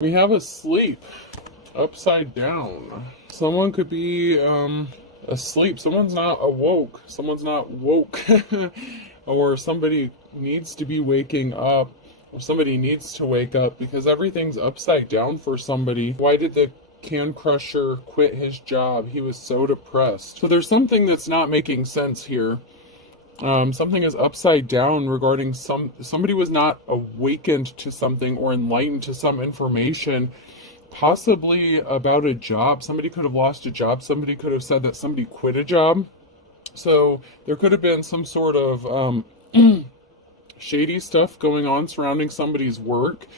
We have asleep, upside down. Someone could be asleep. Someone's not awoke. Someone's not woke. Or somebody needs to be waking up. Or somebody needs to wake up because everything's upside down for somebody. Why did the can crusher quit his job? He was so depressed. So there's something that's not making sense here. Something is upside down regarding somebody was not awakened to something or enlightened to some information, possibly about a job. Somebody could have lost a job. Somebody could have said that somebody quit a job. So there could have been some sort of shady stuff going on surrounding somebody's work.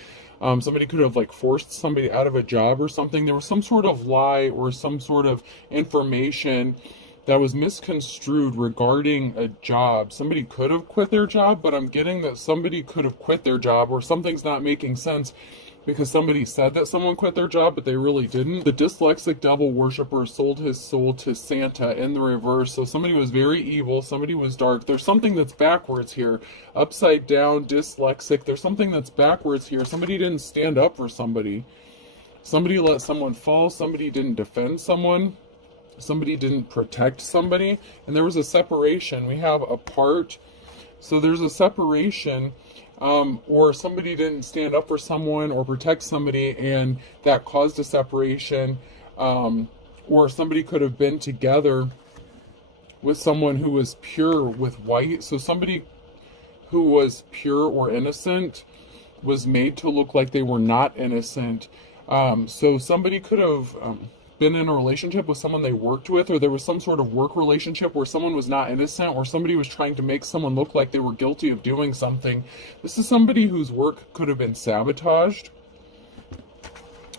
Somebody could have like forced somebody out of a job or something. There was some sort of lie or some sort of information that was misconstrued regarding a job. Somebody could have quit their job, but I'm getting that somebody could have quit their job, or something's not making sense because somebody said that someone quit their job, but they really didn't. The dyslexic devil worshiper sold his soul to Santa in the reverse. So somebody was very evil, somebody was dark. There's something that's backwards here. Upside down, dyslexic. There's something that's backwards here. Somebody didn't stand up for somebody. Somebody let someone fall. Somebody didn't defend someone. Somebody didn't protect somebody, and there was a separation. We have apart, so there's a separation, or somebody didn't stand up for someone or protect somebody, and that caused a separation, or somebody could have been together with someone who was pure with white. So somebody who was pure or innocent was made to look like they were not innocent. So somebody could have been in a relationship with someone they worked with, or there was some sort of work relationship where someone was not innocent, or somebody was trying to make someone look like they were guilty of doing something. This is somebody whose work could have been sabotaged.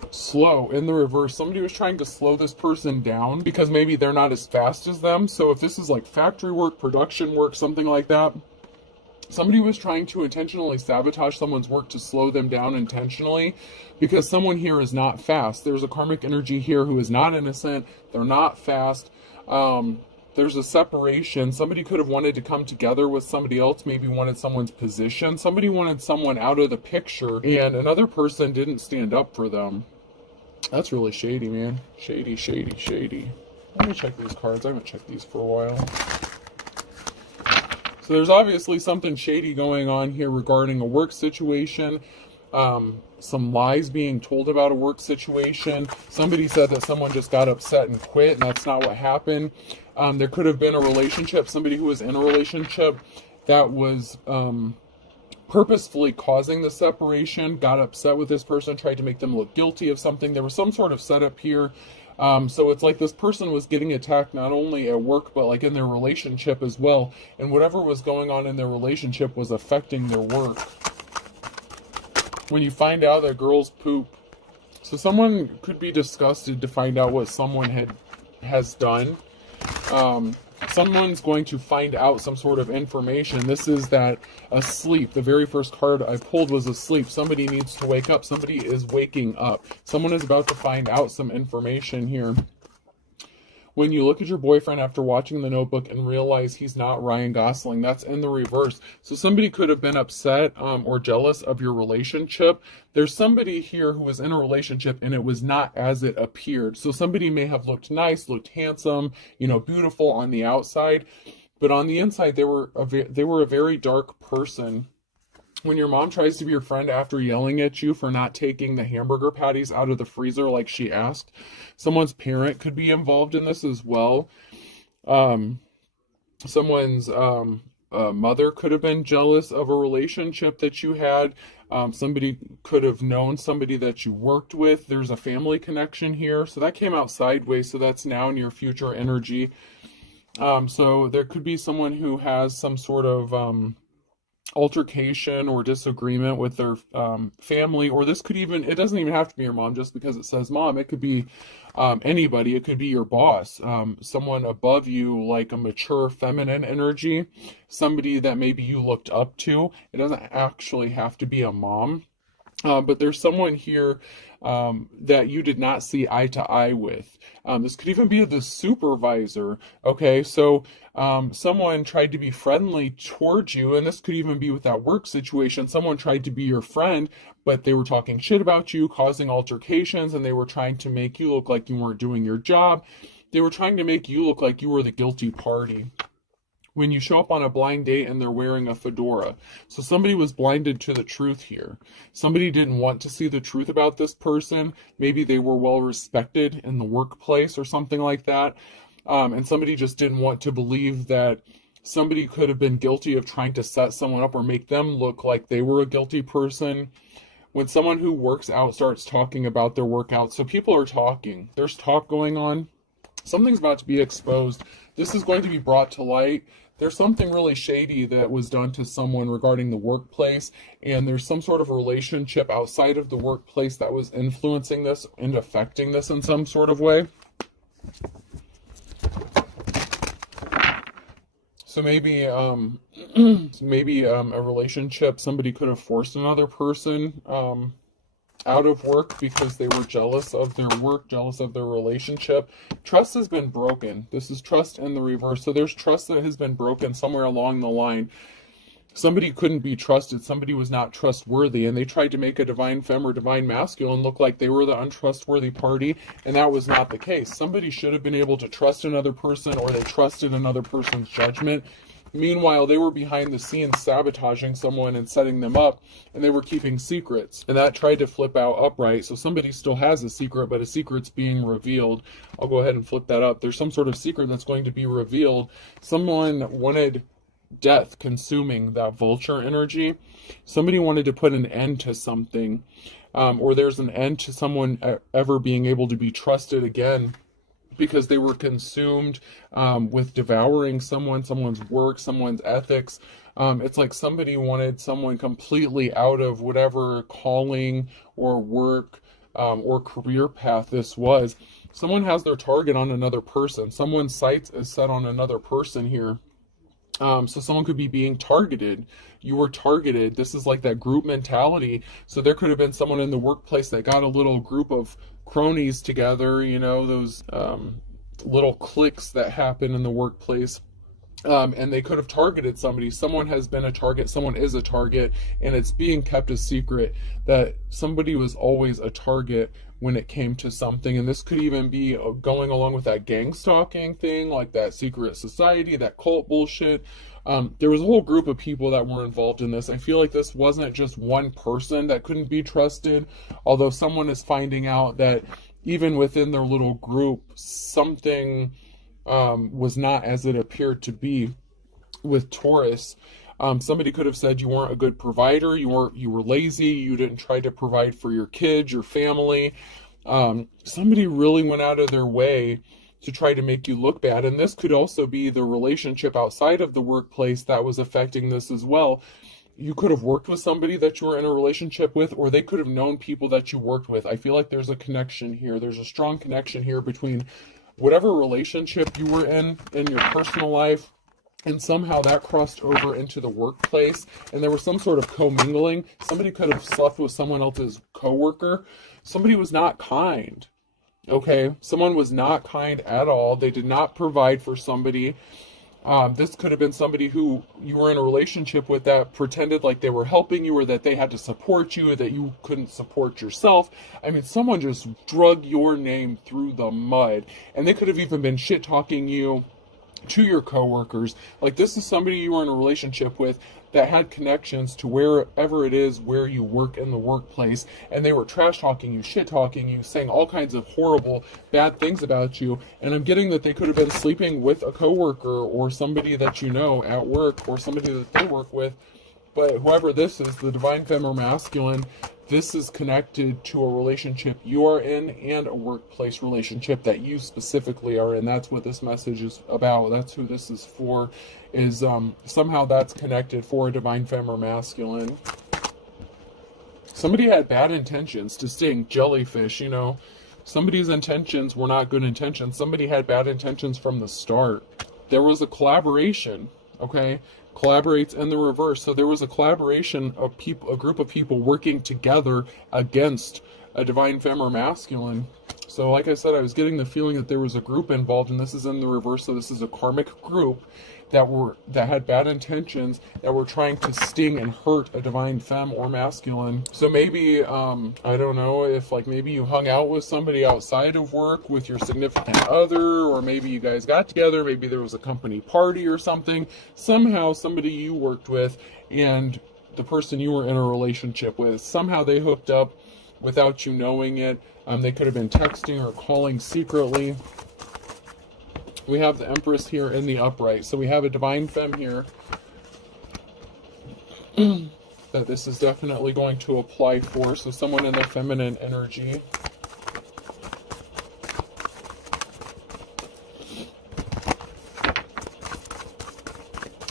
Slow in the reverse. Somebody was trying to slow this person down because maybe they're not as fast as them. So if this is like factory work, production work, something like that, somebody was trying to intentionally sabotage someone's work to slow them down intentionally because someone here is not fast. There's a karmic energy here who is not innocent. They're not fast. There's a separation. Somebody could have wanted to come together with somebody else, maybe wanted someone's position. Somebody wanted someone out of the picture, and another person didn't stand up for them. That's really shady, man. Shady, shady, shady. Let me check these cards. I haven't checked these for a while. So there's obviously something shady going on here regarding a work situation. Some lies being told about a work situation. Somebody said that someone just got upset and quit, and that's not what happened. There could have been a relationship, somebody who was in a relationship that was purposefully causing the separation, got upset with this person, tried to make them look guilty of something. There was some sort of setup here. So it's like this person was getting attacked not only at work, but like in their relationship as well. And whatever was going on in their relationship was affecting their work. When you find out that girls poop. So someone could be disgusted to find out what someone has done. Someone's going to find out some sort of information. This is that asleep. The very first card I pulled was asleep. Somebody needs to wake up. Somebody is waking up. Someone is about to find out some information here. When you look at your boyfriend after watching The Notebook and realize he's not Ryan Gosling, that's in the reverse. So somebody could have been upset or jealous of your relationship. There's somebody here who was in a relationship and it was not as it appeared. So somebody may have looked nice, looked handsome, beautiful on the outside, but on the inside they were a very dark person. When your mom tries to be your friend after yelling at you for not taking the hamburger patties out of the freezer like she asked, someone's parent could be involved in this as well. Someone's mother could have been jealous of a relationship that you had. Somebody could have known somebody that you worked with. There's a family connection here. So that came out sideways. So that's now in your future energy. So there could be someone who has some sort of altercation or disagreement with their family, or this could even, it doesn't even have to be your mom just because it says mom. It could be anybody. It could be your boss, someone above you, like a mature feminine energy, somebody that maybe you looked up to. It doesn't actually have to be a mom. But there's someone here that you did not see eye to eye with. This could even be the supervisor. Okay, so someone tried to be friendly towards you, and this could even be with that work situation. Someone tried to be your friend, but they were talking shit about you, causing altercations, and they were trying to make you look like you weren't doing your job. They were trying to make you look like you were the guilty party when you show up on a blind date and they're wearing a fedora. So somebody was blinded to the truth here. Somebody didn't want to see the truth about this person. Maybe they were well respected in the workplace or something like that. And somebody just didn't want to believe that somebody could have been guilty of trying to set someone up or make them look like they were a guilty person. When someone who works out starts talking about their workout, so people are talking, there's talk going on, something's about to be exposed. This is going to be brought to light. There's something really shady that was done to someone regarding the workplace, and there's some sort of relationship outside of the workplace that was influencing this and affecting this in some sort of way. So maybe a relationship, somebody could have forced another person out of work because they were jealous of their work, jealous of their relationship. Trust has been broken. This is trust in the reverse. So there's trust that has been broken somewhere along the line. Somebody couldn't be trusted. Somebody was not trustworthy, and they tried to make a divine femme or divine masculine look like they were the untrustworthy party, and that was not the case. Somebody should have been able to trust another person, or they trusted another person's judgment. Meanwhile, they were behind the scenes sabotaging someone and setting them up, and they were keeping secrets. And that tried to flip out upright, so somebody still has a secret, but a secret's being revealed. I'll go ahead and flip that up. There's some sort of secret that's going to be revealed. Someone wanted death consuming that vulture energy. Somebody wanted to put an end to something, or there's an end to someone ever being able to be trusted again, because they were consumed with devouring someone's work, someone's ethics. It's like somebody wanted someone completely out of whatever calling or work or career path this was. Someone has their target on another person. Someone's sights is set on another person here. So someone could be being targeted. You were targeted. This is like that group mentality. So there could have been someone in the workplace that got a little group of cronies together, you know, those little cliques that happen in the workplace. And they could have targeted somebody. Someone has been a target. Someone is a target. And it's being kept a secret that somebody was always a target when it came to something. And this could even be going along with that gang stalking thing, like that secret society, that cult bullshit. There was a whole group of people that were involved in this. I feel like this wasn't just one person that couldn't be trusted, although someone is finding out that even within their little group, something was not as it appeared to be with Taurus. Somebody could have said you weren't a good provider, you were lazy, you didn't try to provide for your kids, your family. Somebody really went out of their way to try to make you look bad. And this could also be the relationship outside of the workplace that was affecting this as well. You could have worked with somebody that you were in a relationship with, or they could have known people that you worked with. I feel like there's a connection here. There's a strong connection here between whatever relationship you were in your personal life, and somehow that crossed over into the workplace, and there was some sort of commingling. Somebody could have slept with someone else's coworker. Somebody was not kind. Okay, someone was not kind at all. They did not provide for somebody. This could have been somebody who you were in a relationship with that pretended like they were helping you, or that they had to support you, or that you couldn't support yourself. I mean, someone just drug your name through the mud, and they could have even been shit-talking you to your coworkers. Like, this is somebody you were in a relationship with that had connections to wherever it is where you work in the workplace, and they were trash talking you, shit talking you, saying all kinds of horrible, bad things about you. And I'm getting that they could have been sleeping with a coworker or somebody that you know at work, or somebody that they work with. But whoever this is, the divine femme or masculine, this is connected to a relationship you are in and a workplace relationship that you specifically are in. That's what this message is about. That's who this is for, is somehow that's connected for a divine femme or masculine. Somebody had bad intentions to sting jellyfish, you know. Somebody's intentions were not good intentions. Somebody had bad intentions from the start. There was a collaboration. okay? Collaborates in the reverse. So there was a collaboration of people, a group of people working together against a divine femme or masculine. So like I said, I was getting the feeling that there was a group involved, and this is in the reverse. So this is a karmic group that had bad intentions, that were trying to sting and hurt a divine femme or masculine. So maybe I don't know if like maybe you hung out with somebody outside of work with your significant other, or maybe you guys got together, maybe there was a company party or something. Somehow somebody you worked with and the person you were in a relationship with, somehow they hooked up without you knowing it. They could have been texting or calling secretly. We have the Empress here in the upright. So we have a divine femme here that this is definitely going to apply for. So someone in the feminine energy.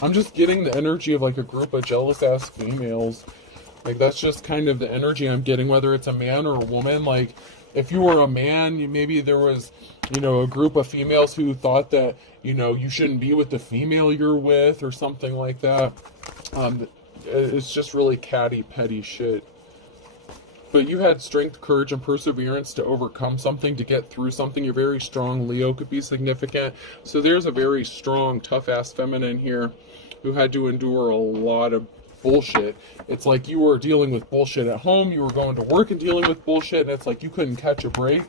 I'm just getting the energy of like a group of jealous-ass females. Like that's just kind of the energy I'm getting, whether it's a man or a woman. Like if you were a man, maybe there was, you know, a group of females who thought that, you know, you shouldn't be with the female you're with or something like that. It's just really catty, petty shit. But you had strength, courage, and perseverance to overcome something, to get through something. You're very strong. Leo could be significant. So there's a very strong, tough-ass feminine here who had to endure a lot of bullshit. It's like you were dealing with bullshit at home, you were going to work and dealing with bullshit, and it's like you couldn't catch a break.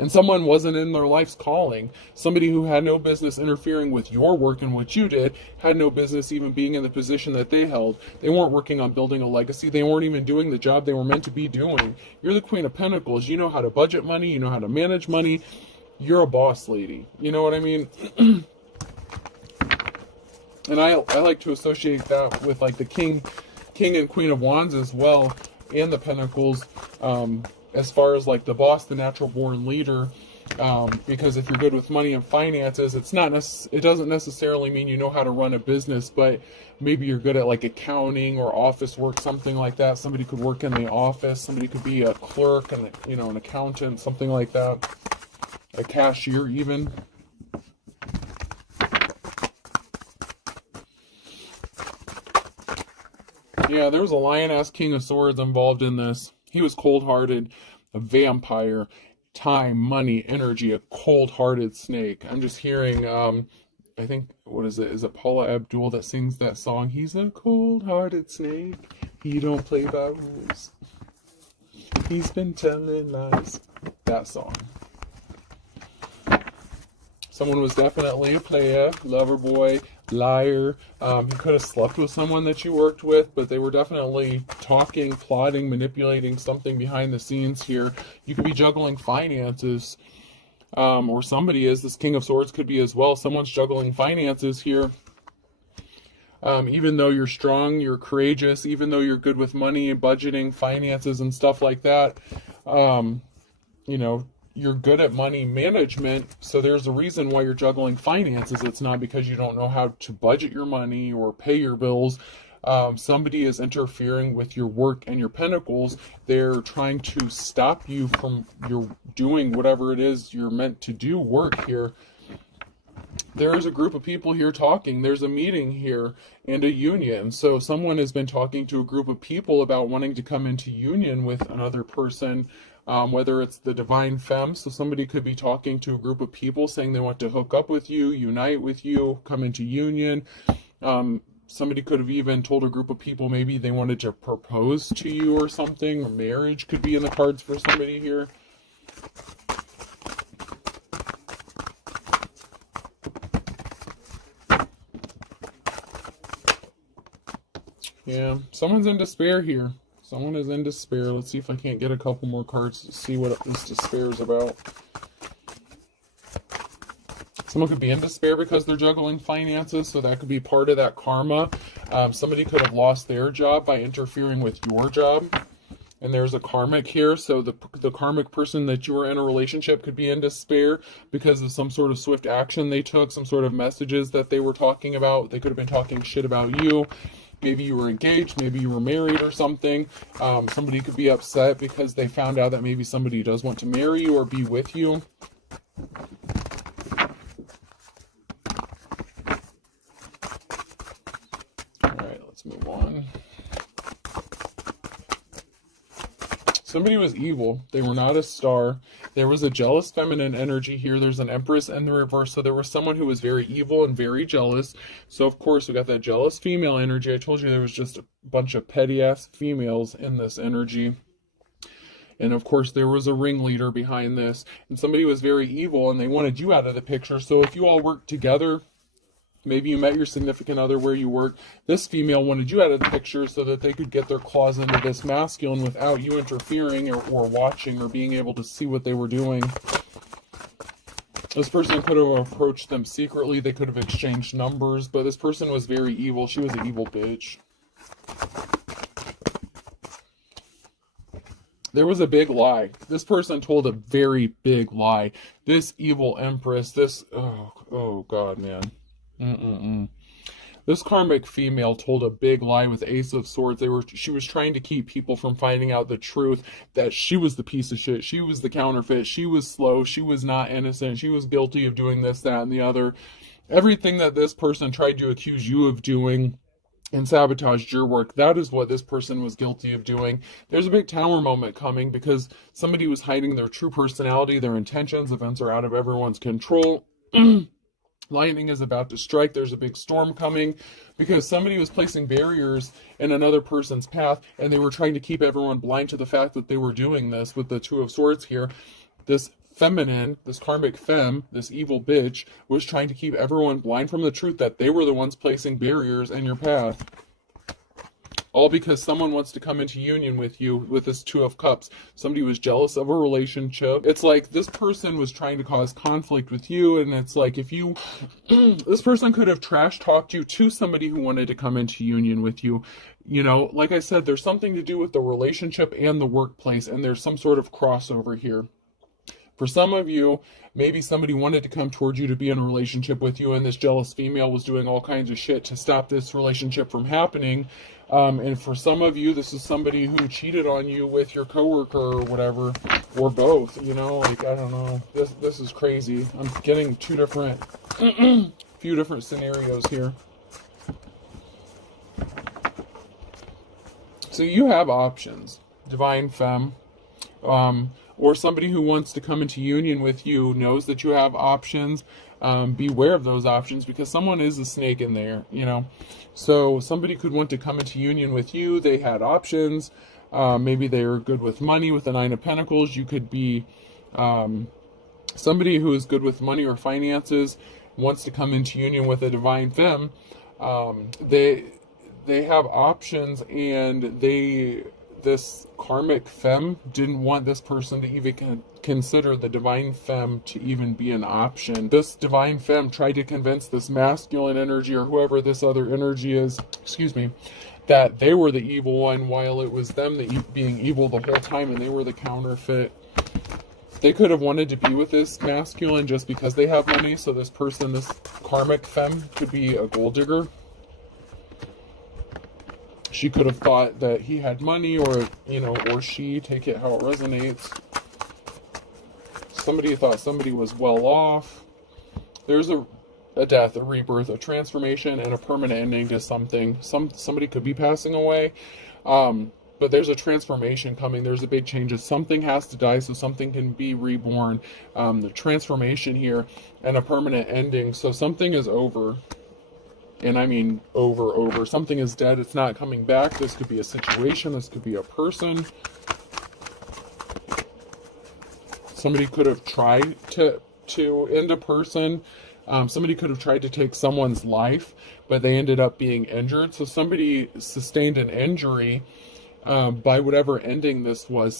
And someone wasn't in their life's calling. Somebody who had no business interfering with your work and what you did, had no business even being in the position that they held. They weren't working on building a legacy. They weren't even doing the job they were meant to be doing. You're the Queen of Pentacles. You know how to budget money. You know how to manage money. You're a boss lady. You know what I mean? And I like to associate that with like the King and Queen of Wands as well, and the Pentacles, as far as like the boss, the natural born leader, because if you're good with money and finances, it doesn't necessarily mean you know how to run a business, but maybe you're good at like accounting or office work, something like that. Somebody could work in the office, somebody could be a clerk and, you know, an accountant, something like that, a cashier even. Yeah, there was a lion-ass King of Swords involved in this. He was cold-hearted, a vampire, time, money, energy, a cold-hearted snake. I'm just hearing, I think, what is it? Is it Paula Abdul that sings that song? He's a cold-hearted snake. He don't play by rules. He's been telling lies. That song. Someone was definitely a player, lover boy, liar. He could have slept with someone that you worked with, but they were definitely talking, plotting, manipulating something behind the scenes here. You could be juggling finances, or somebody is. This King of Swords could be as well. Someone's juggling finances here. Even though you're strong, you're courageous, even though you're good with money and budgeting, finances and stuff like that, you know, you're good at money management, so there's a reason why you're juggling finances. It's not because you don't know how to budget your money or pay your bills. Somebody is interfering with your work and your pentacles. They're trying to stop you from your doing whatever it is you're meant to do, work here. There is a group of people here talking. There's a meeting here and a union. So someone has been talking to a group of people about wanting to come into union with another person, whether it's the divine femme. So somebody could be talking to a group of people saying they want to hook up with you, unite with you, come into union. Somebody could have even told a group of people maybe they wanted to propose to you or something, or marriage could be in the cards for somebody here. Yeah, someone's in despair here. Someone is in despair. Let's see if I can't get a couple more cards to see what this despair is about. Someone could be in despair because they're juggling finances, so that could be part of that karma. Somebody could have lost their job by interfering with your job. And there's a karmic here, so the karmic person that you were in a relationship could be in despair because of some sort of swift action they took, some sort of messages that they were talking about. They could have been talking shit about you. Maybe you were engaged, maybe you were married or something. Somebody could be upset because they found out that maybe somebody does want to marry you or be with you. Somebody was evil. They were not a star. There was a jealous feminine energy here. There's an Empress in the reverse. So there was someone who was very evil and very jealous. So of course we got that jealous female energy. I told you there was just a bunch of petty ass females in this energy. And of course there was a ringleader behind this. And somebody was very evil and they wanted you out of the picture. So if you all worked together, maybe you met your significant other where you work. This female wanted you out of the picture so that they could get their claws into this masculine without you interfering or watching or being able to see what they were doing. This person could have approached them secretly. They could have exchanged numbers. But this person was very evil. She was an evil bitch. There was a big lie. This person told a very big lie. This evil Empress, this... Oh God, man. This karmic female told a big lie with Ace of Swords. She was trying to keep people from finding out the truth, that she was the piece of shit. She was the counterfeit. She was slow. She was not innocent. She was guilty of doing this, that, and the other. Everything that this person tried to accuse you of doing and sabotaged your work, that is what this person was guilty of doing. There's a big tower moment coming because somebody was hiding their true personality, their intentions. Events are out of everyone's control. Lightning is about to strike. There's a big storm coming because somebody was placing barriers in another person's path and they were trying to keep everyone blind to the fact that they were doing this with the Two of Swords here. This feminine, this karmic femme, this evil bitch was trying to keep everyone blind from the truth that they were the ones placing barriers in your path. All because someone wants to come into union with you with this Two of Cups. Somebody was jealous of a relationship. It's like this person was trying to cause conflict with you, and it's like if you... this person could have trash talked you to somebody who wanted to come into union with you. You know, like I said, there's something to do with the relationship and the workplace, and there's some sort of crossover here. For some of you, maybe somebody wanted to come towards you to be in a relationship with you, and this jealous female was doing all kinds of shit to stop this relationship from happening. And for some of you, this is somebody who cheated on you with your coworker or whatever, or both, you know, like, I don't know. This is crazy. I'm getting two different, few different scenarios here. So you have options. Divine Femme, or somebody who wants to come into union with you knows that you have options. Beware of those options because someone is a snake in there, you know. So somebody could want to come into union with you. They had options. Maybe they were good with money with the Nine of Pentacles. You could be somebody who is good with money or finances, wants to come into union with a Divine Femme. They have options, and this karmic femme didn't want this person to even consider the Divine Femme to even be an option. This Divine Femme tried to convince this masculine energy, or whoever this other energy is, excuse me, that they were the evil one, while it was them being evil the whole time, and they were the counterfeit. They could have wanted to be with this masculine just because they have money, so this person, this karmic femme, could be a gold digger. She could have thought that he had money, or, you know, or she, take it how it resonates. Somebody thought somebody was well off. There's a death, a rebirth, a transformation, and a permanent ending to something. Somebody could be passing away, but there's a transformation coming. There's a big change. Something has to die so something can be reborn. The transformation here and a permanent ending. So something is over. And I mean over. Something is dead. It's not coming back. This could be a situation. This could be a person. Somebody could have tried to end a person. Somebody could have tried to take someone's life, but they ended up being injured. So somebody sustained an injury by whatever ending this was.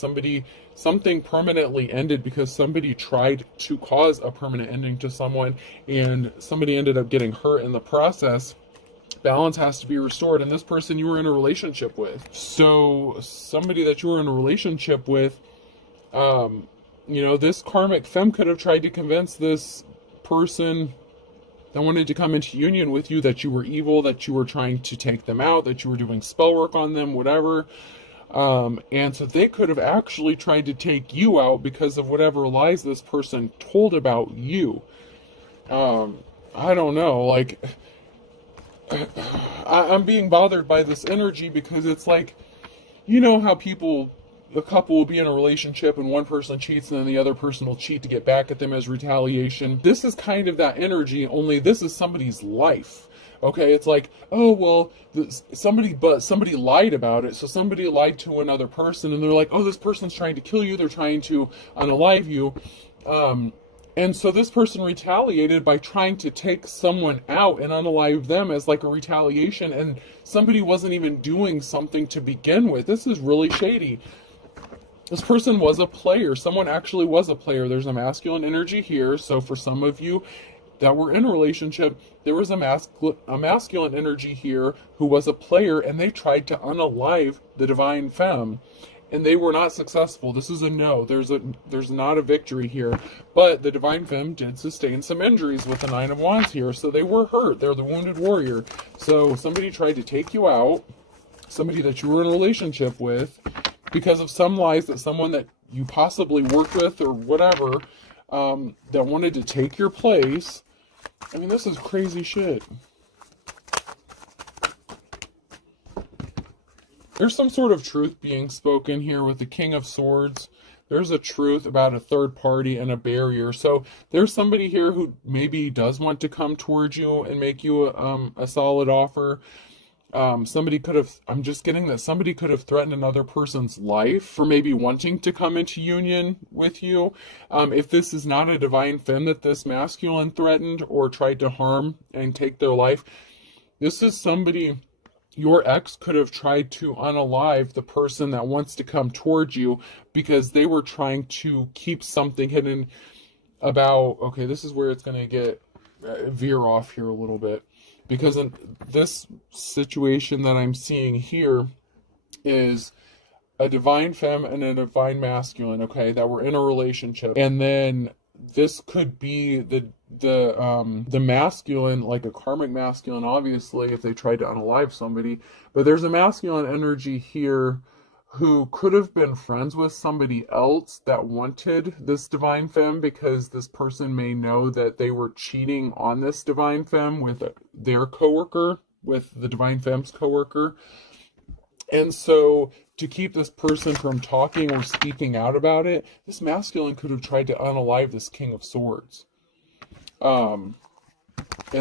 Something permanently ended because somebody tried to cause a permanent ending to someone, and somebody ended up getting hurt in the process. Balance has to be restored, and this person you were in a relationship with. So somebody that you were in a relationship with, you know, this karmic femme could have tried to convince this person that wanted to come into union with you that you were evil, that you were trying to take them out, that you were doing spell work on them, whatever. And so they could have actually tried to take you out because of whatever lies this person told about you. I don't know, like, I'm being bothered by this energy because it's like, you know how people the couple will be in a relationship and one person cheats and then the other person will cheat to get back at them as retaliation. This is kind of that energy, only this is somebody's life. Okay, it's like, oh, well, somebody lied about it. So somebody lied to another person and they're like, oh, this person's trying to kill you. They're trying to unalive you. And so this person retaliated by trying to take someone out and unalive them as like a retaliation. And somebody wasn't even doing something to begin with. This is really shady. This person was a player. Someone actually was a player. There's a masculine energy here. So for some of you that were in a relationship, there was a masculine energy here who was a player, and they tried to unalive the divine femme. And they were not successful. This is a no. There's not a victory here. But the divine femme did sustain some injuries with the Nine of Wands here. So they were hurt. They're the wounded warrior. So somebody tried to take you out. Somebody that you were in a relationship with, because of some lies that someone that you possibly worked with or whatever, that wanted to take your place. I mean, this is crazy shit. There's some sort of truth being spoken here with the King of Swords. There's a truth about a third party and a barrier. So there's somebody here who maybe does want to come towards you and make you a solid offer. Somebody could have, I'm just getting that somebody could have threatened another person's life for maybe wanting to come into union with you. If this is not a divine femme that this masculine threatened or tried to harm and take their life, this is somebody. Your ex could have tried to unalive the person that wants to come towards you because they were trying to keep something hidden about, okay, this is where it's going to get veer off here a little bit. Because in this situation that I'm seeing here is a divine femme and a divine masculine, okay, that were in a relationship. And then this could be the masculine, like a karmic masculine, obviously, if they tried to unalive somebody. But there's a masculine energy here who could have been friends with somebody else that wanted this divine femme, because this person may know that they were cheating on this divine femme with their coworker, with the divine femme's coworker. And so to keep this person from talking or speaking out about it, this masculine could have tried to unalive this King of Swords. And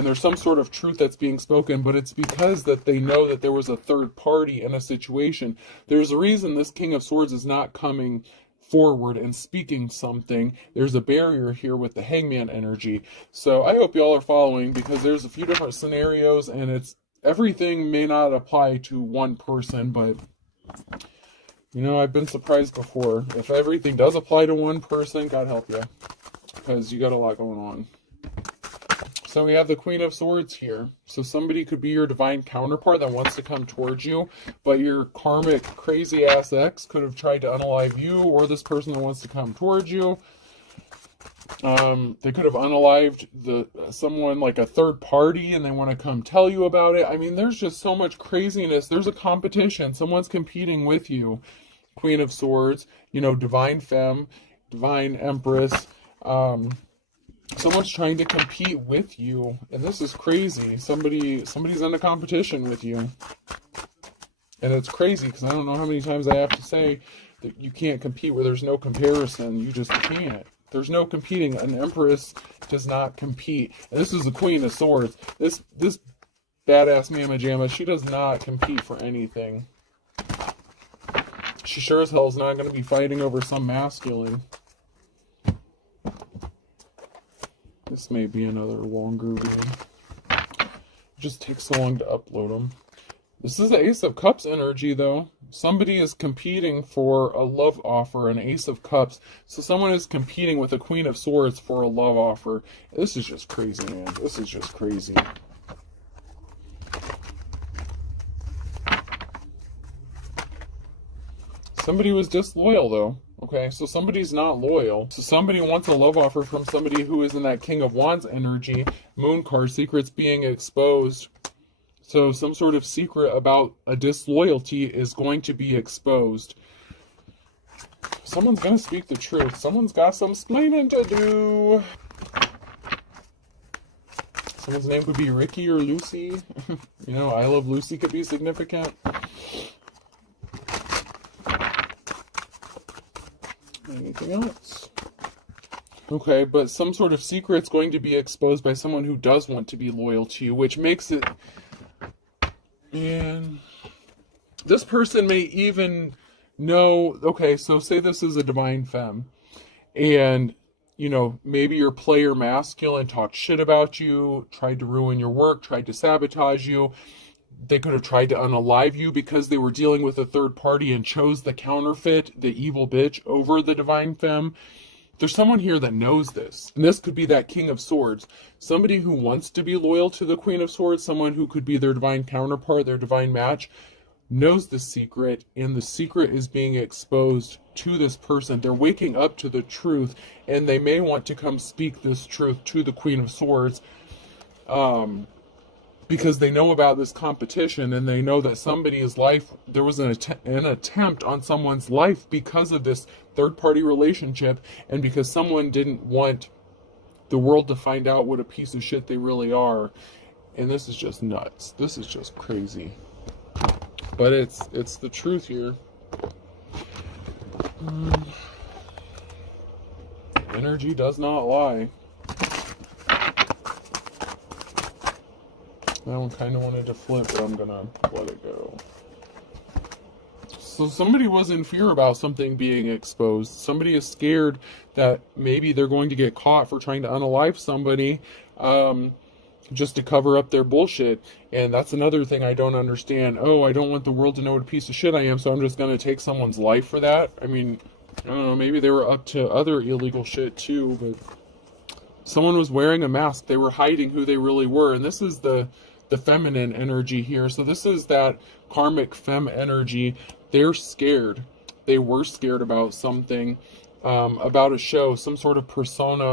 there's some sort of truth that's being spoken, but it's because that they know that there was a third party in a situation. There's a reason this King of Swords is not coming forward and speaking something. There's a barrier here with the Hangman energy. So I hope y'all are following, because there's a few different scenarios, and it's everything may not apply to one person, but you know, I've been surprised before. If everything does apply to one person, God help you, because you got a lot going on. So we have the Queen of Swords here. So somebody could be your divine counterpart that wants to come towards you, but your karmic crazy ass ex could have tried to unalive you, or this person that wants to come towards you. They could have unalived someone like a third party, and they want to come tell you about it. I mean, there's just so much craziness. There's a competition. Someone's competing with you. Queen of Swords, you know, divine femme, divine empress. Someone's trying to compete with you, and this is crazy. Somebody's in a competition with you, and it's crazy because I don't know how many times I have to say that you can't compete where there's no comparison. You just can't. There's no competing. An empress does not compete. And this is the Queen of Swords. This badass mamma jamma, she does not compete for anything. She sure as hell is not going to be fighting over some masculine. This may be another longer read. It just takes so long to upload them. This is the Ace of Cups energy, though. Somebody is competing for a love offer, an Ace of Cups. So someone is competing with a Queen of Swords for a love offer. This is just crazy, man. This is just crazy. Somebody was disloyal, though. Okay, so somebody's not loyal. So somebody wants a love offer from somebody who is in that King of Wands energy. Moon card, secrets being exposed. So some sort of secret about a disloyalty is going to be exposed. Someone's going to speak the truth. Someone's got some splaining to do. Someone's name could be Ricky or Lucy. You know, I Love Lucy could be significant. Anything else? Okay, but some sort of secret's going to be exposed by someone who does want to be loyal to you, which makes it... And this person may even know... Okay, so say this is a divine femme, and, you know, maybe your player masculine talked shit about you, tried to ruin your work, tried to sabotage you. They could have tried to unalive you because they were dealing with a third party and chose the counterfeit, the evil bitch, over the divine femme. There's someone here that knows this. And this could be that King of Swords. Somebody who wants to be loyal to the Queen of Swords, someone who could be their divine counterpart, their divine match, knows the secret, and the secret is being exposed to this person. They're waking up to the truth, and they may want to come speak this truth to the Queen of Swords, because they know about this competition, and they know that somebody's life, there was an attempt on someone's life because of this third-party relationship, and because someone didn't want the world to find out what a piece of shit they really are. And this is just nuts. This is just crazy. But it's the truth here. Energy does not lie. That one kind of wanted to flip, but I'm gonna let it go. So somebody was in fear about something being exposed. Somebody is scared that maybe they're going to get caught for trying to unalive somebody, just to cover up their bullshit. And that's another thing I don't understand. Oh, I don't want the world to know what a piece of shit I am, so I'm just gonna take someone's life for that. I mean, I don't know, maybe they were up to other illegal shit too, but someone was wearing a mask. They were hiding who they really were. And this is the feminine energy here. So this is that karmic femme energy. They're scared. They were scared about something, about a show, some sort of persona,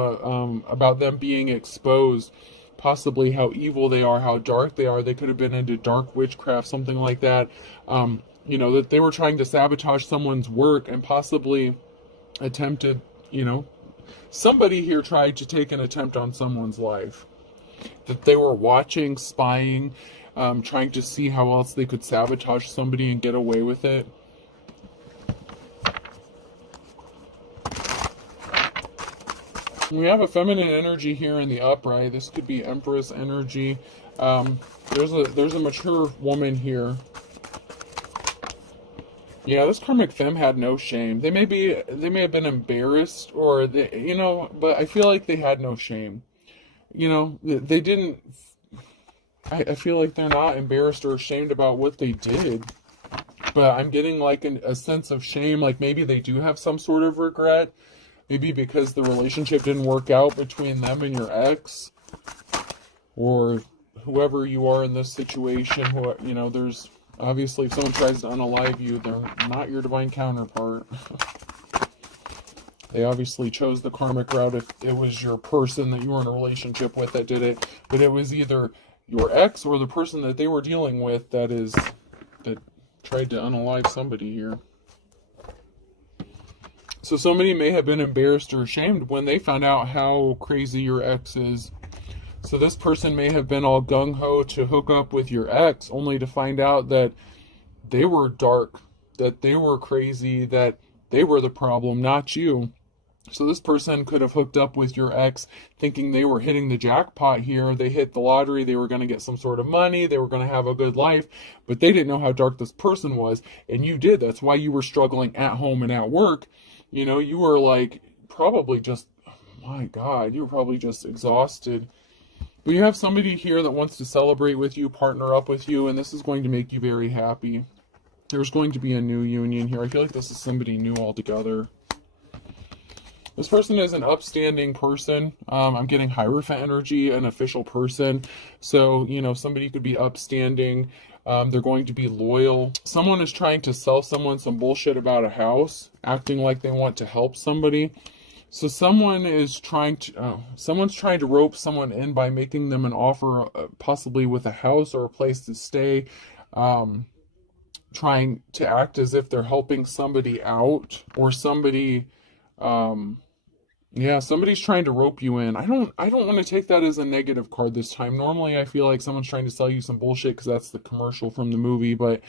about them being exposed, possibly how evil they are, how dark they are. They could have been into dark witchcraft, something like that. You know, that they were trying to sabotage someone's work and possibly attempted, you know, somebody here tried to take an attempt on someone's life. That they were watching, spying, trying to see how else they could sabotage somebody and get away with it. We have a feminine energy here in the upright. This could be Empress energy. There's a mature woman here. Yeah, this karmic femme had no shame. They may have been embarrassed, or they, you know, but I feel like they had no shame. You know, they didn't. I feel like they're not embarrassed or ashamed about what they did, but I'm getting like a sense of shame. Like maybe they do have some sort of regret. Maybe because the relationship didn't work out between them and your ex, or whoever you are in this situation. Who, you know, there's obviously, if someone tries to unalive you, they're not your divine counterpart. They obviously chose the karmic route if it was your person that you were in a relationship with that did it. But it was either your ex or the person that they were dealing with that tried to unalive somebody here. So somebody may have been embarrassed or ashamed when they found out how crazy your ex is. So this person may have been all gung-ho to hook up with your ex, only to find out that they were dark, that they were crazy, that they were the problem, not you. So this person could have hooked up with your ex thinking they were hitting the jackpot here. They hit the lottery. They were going to get some sort of money. They were going to have a good life. But they didn't know how dark this person was. And you did. That's why you were struggling at home and at work. You know, you were like probably just, my God, you were probably just exhausted. But you have somebody here that wants to celebrate with you, partner up with you, and this is going to make you very happy. There's going to be a new union here. I feel like this is somebody new altogether. This person is an upstanding person. I'm getting Hierophant energy, an official person. So, you know, somebody could be upstanding. They're going to be loyal. Someone is trying to sell someone some bullshit about a house, acting like they want to help somebody. So someone is trying to, someone's trying to rope someone in by making them an offer, possibly with a house or a place to stay, trying to act as if they're helping somebody out, or somebody, yeah, somebody's trying to rope you in. I don't want to take that as a negative card this time. Normally, I feel like someone's trying to sell you some bullshit because that's the commercial from the movie. But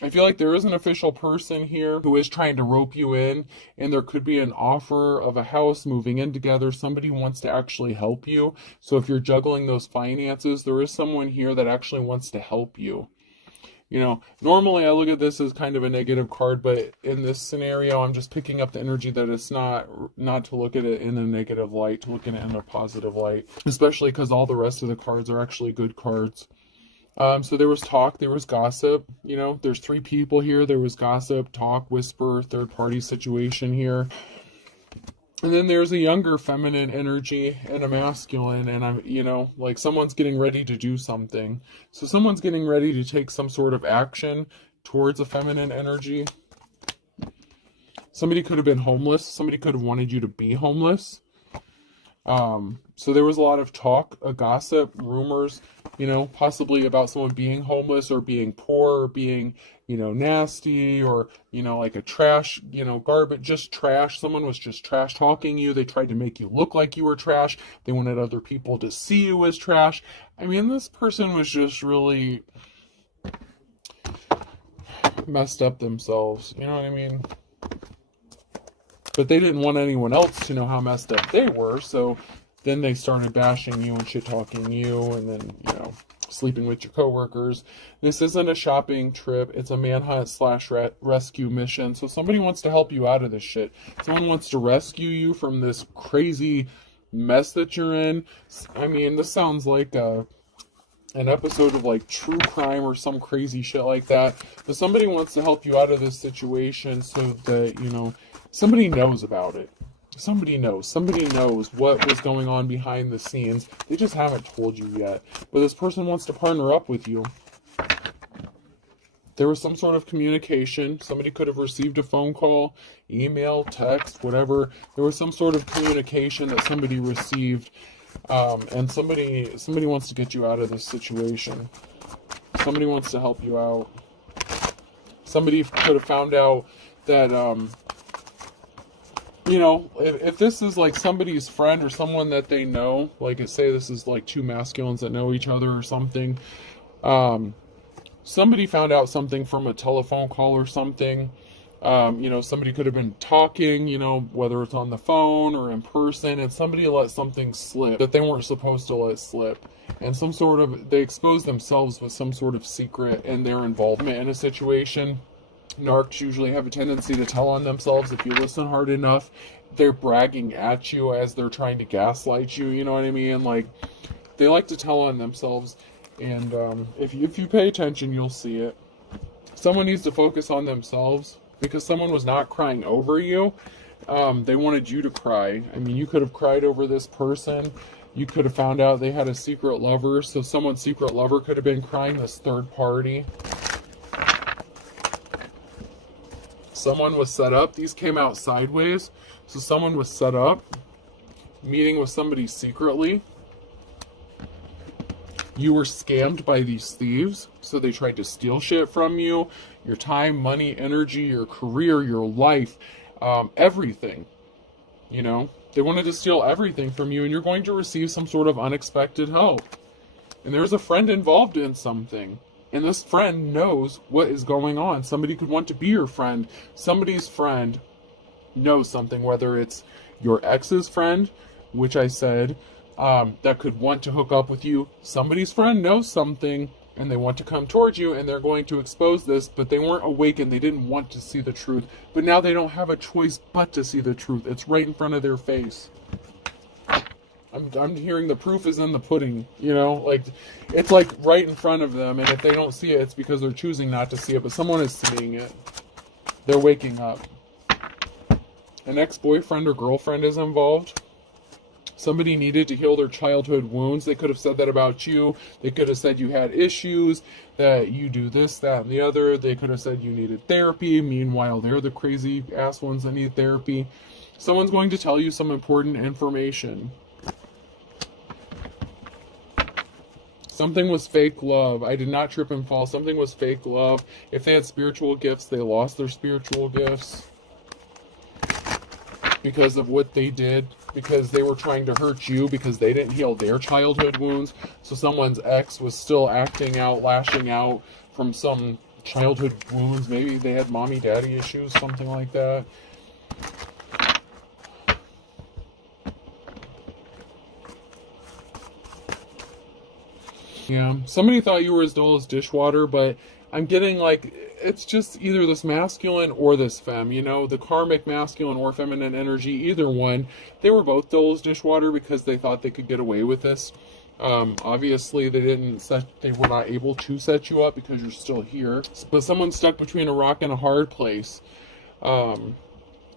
I feel like there is an official person here who is trying to rope you in, and there could be an offer of a house, moving in together. Somebody wants to actually help you. So if you're juggling those finances, there is someone here that actually wants to help you. You know, normally I look at this as kind of a negative card, but in this scenario, I'm just picking up the energy that it's not to look at it in a negative light, to look at it in a positive light, especially because all the rest of the cards are actually good cards. So there was talk, there was gossip, you know, there's 3 people here. There was gossip, talk, whisper, third party situation here. And then there's a younger feminine energy and a masculine, and I'm, you know, like someone's getting ready to do something. So someone's getting ready to take some sort of action towards a feminine energy. Somebody could have been homeless. Somebody could have wanted you to be homeless. So there was a lot of talk, gossip, rumors, you know, possibly about someone being homeless or being poor or being, you know, nasty or, you know, like a trash, you know, garbage, just trash. Someone was just trash talking you. They tried to make you look like you were trash. They wanted other people to see you as trash. I mean, this person was just really messed up themselves. You know what I mean? But they didn't want anyone else to know how messed up they were, so then they started bashing you and shit-talking you, and then, you know, sleeping with your coworkers. This isn't a shopping trip. It's a manhunt / rescue mission. So somebody wants to help you out of this shit. Someone wants to rescue you from this crazy mess that you're in. I mean, this sounds like an episode of like true crime or some crazy shit like that. But somebody wants to help you out of this situation so that, you know, somebody knows about it. Somebody knows what was going on behind the scenes. They just haven't told you yet. But this person wants to partner up with you. There was some sort of communication. Somebody could have received a phone call, email, text, whatever. There was some sort of communication that somebody received. And somebody wants to get you out of this situation. Somebody wants to help you out. Somebody could have found out that, you know, if this is like somebody's friend or someone that they know, like say this is like 2 masculines that know each other or something, somebody found out something from a telephone call or something. You know, somebody could have been talking, you know, whether it's on the phone or in person, and somebody let something slip that they weren't supposed to let slip. And they exposed themselves with some sort of secret and their involvement in a situation. Narcs usually have a tendency to tell on themselves. If you listen hard enough, they're bragging at you as they're trying to gaslight you, you know what I mean? Like, they like to tell on themselves, and if you pay attention, you'll see it. Someone needs to focus on themselves, because someone was not crying over you. They wanted you to cry. I mean, you could have cried over this person. You could have found out they had a secret lover, so someone's secret lover could have been crying, this third party. Someone was set up. These came out sideways. So someone was set up, meeting with somebody secretly. You were scammed by these thieves. So they tried to steal shit from you. Your time, money, energy, your career, your life, everything. You know, they wanted to steal everything from you, and you're going to receive some sort of unexpected help. And there's a friend involved in something. And this friend knows what is going on. Somebody could want to be your friend. Somebody's friend knows something, whether it's your ex's friend, which I said, that could want to hook up with you. Somebody's friend knows something, and they want to come towards you, and they're going to expose this, but they weren't awakened. They didn't want to see the truth. But now they don't have a choice but to see the truth. It's right in front of their face. I'm hearing the proof is in the pudding, you know, like it's like right in front of them, and if they don't see it, it's because they're choosing not to see it, but someone is seeing it. They're waking up. An ex-boyfriend or girlfriend is involved. Somebody needed to heal their childhood wounds. They could have said that about you. They could have said you had issues, that you do this, that, and the other. They could have said you needed therapy. Meanwhile, they're the crazy ass ones that need therapy. Someone's going to tell you some important information. Something was fake love. I did not trip and fall. Something was fake love. If they had spiritual gifts, they lost their spiritual gifts because of what they did, because they were trying to hurt you, because they didn't heal their childhood wounds. So someone's ex was still acting out, lashing out from some childhood wounds. Maybe they had mommy daddy issues, something like that. Yeah, somebody thought you were as dull as dishwater, but I'm getting like it's just either this masculine or this femme, you know, the karmic masculine or feminine energy, either one. They were both dull as dishwater because they thought they could get away with this. Obviously they were not able to set you up because you're still here. But someone's stuck between a rock and a hard place. And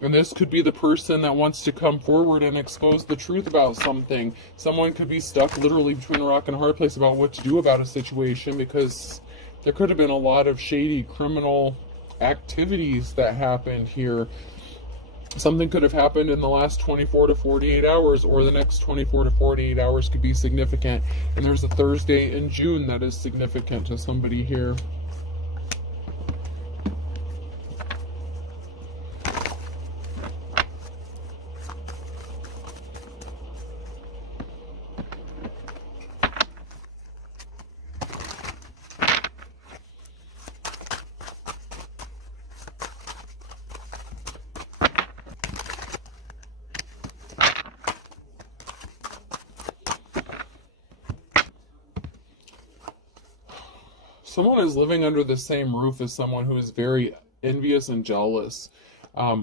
this could be the person that wants to come forward and expose the truth about something. Someone could be stuck literally between a rock and a hard place about what to do about a situation, because there could have been a lot of shady criminal activities that happened here. Something could have happened in the last 24 to 48 hours, or the next 24 to 48 hours could be significant. And there's a Thursday in June that is significant to somebody here. Someone is living under the same roof as someone who is very envious and jealous.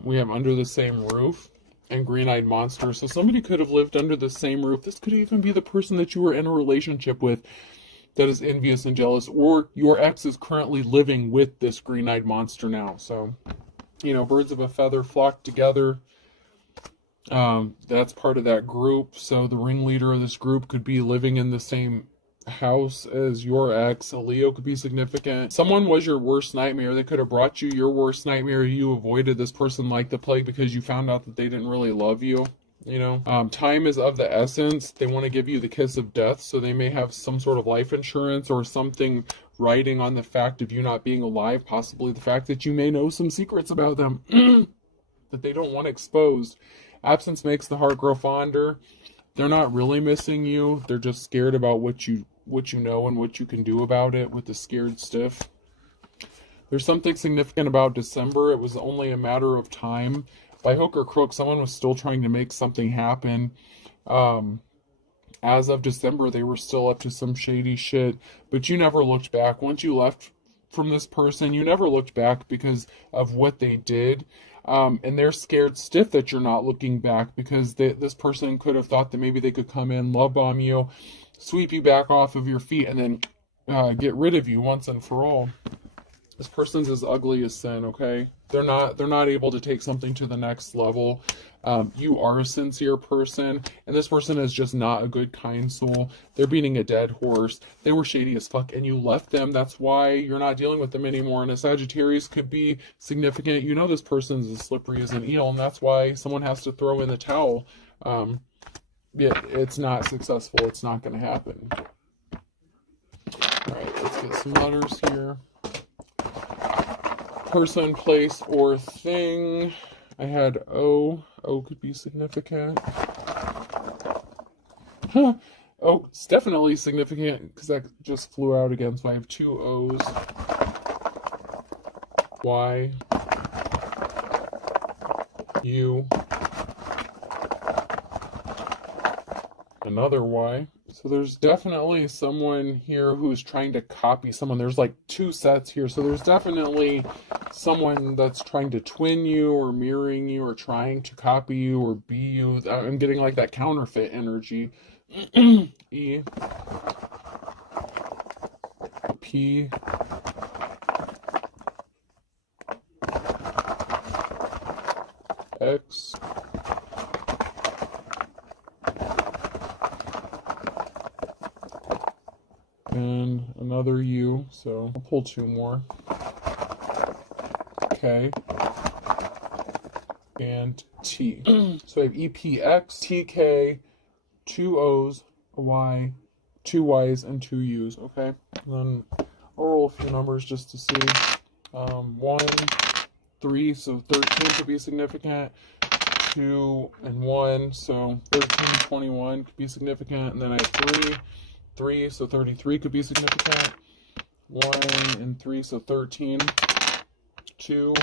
We have under the same roof and green-eyed monster. So somebody could have lived under the same roof. This could even be the person that you were in a relationship with that is envious and jealous, or your ex is currently living with this green-eyed monster now. So, you know, birds of a feather flock together. That's part of that group. So the ringleader of this group could be living in the same house as your ex. A Leo could be significant. Someone was your worst nightmare. They could have brought you your worst nightmare. You avoided this person like the plague because you found out that they didn't really love you. You know, time is of the essence. They want to give you the kiss of death, so they may have some sort of life insurance or something writing on the fact of you not being alive, possibly the fact that you may know some secrets about them that they don't want exposed. Absence makes the heart grow fonder. They're not really missing you. They're just scared about what you know and what you can do about it with the scared stiff. There's something significant about December. It was only a matter of time. By hook or crook, someone was still trying to make something happen. As of December, they were still up to some shady shit, but you never looked back. Once you left from this person, you never looked back because of what they did. And they're scared stiff that you're not looking back, because this person could have thought that maybe they could come in, love bomb you, sweep you back off of your feet, and then get rid of you once and for all. This person's as ugly as sin, okay? They're not able to take something to the next level. You are a sincere person, and this person is just not a good, kind soul. They're beating a dead horse. They were shady as fuck, and you left them. That's why you're not dealing with them anymore. And a Sagittarius could be significant. You know this person's as slippery as an eel, and that's why someone has to throw in the towel. It's not successful. It's not going to happen. All right, let's get some letters here. Person, place, or thing. I had O. O could be significant. Huh. Oh, it's definitely significant because that just flew out again. So I have two O's. Y. U. Another Y. So there's definitely someone here who's trying to copy someone. There's like two sets here. So there's definitely someone that's trying to twin you or mirroring you or trying to copy you or be you. I'm getting like that counterfeit energy. E. P. X. And another U, so I'll pull two more. K. And T. So I have EPX, TK, two O's, a Y, two Y's, and two U's, okay? And then I'll roll a few numbers just to see. 1, 3, so 13 could be significant. 2 and 1, so 13, 21 could be significant. And then I have 3, so 33 could be significant. 1 and 3, so 13. 2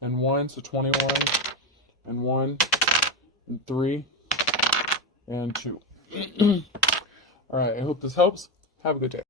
and 1, so 21. And 1 and 3 and 2. All right, I hope this helps. Have a good day.